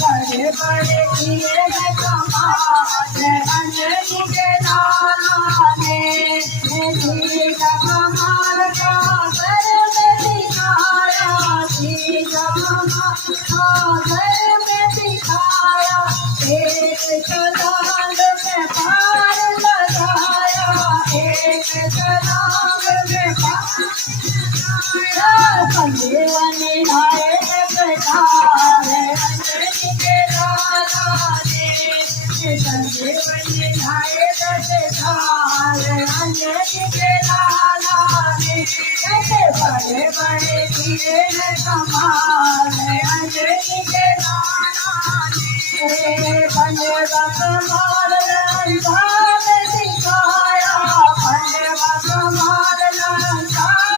बड़े बड़े किए हैं कमाल अंजनी के लाला ने सीधा कमाल का घर में दिखाया सीधा कमाल का घर में दिखाया एक छलांग में पार लगाया एक छलांग में पार संजीवन आए बेकार अंजनी के लाला ने संजीवन आए बेकार अंजनी के लाला ने कैसे बड़े बड़े किए हैं कमाल अंजनी के लाला ने बने कमाल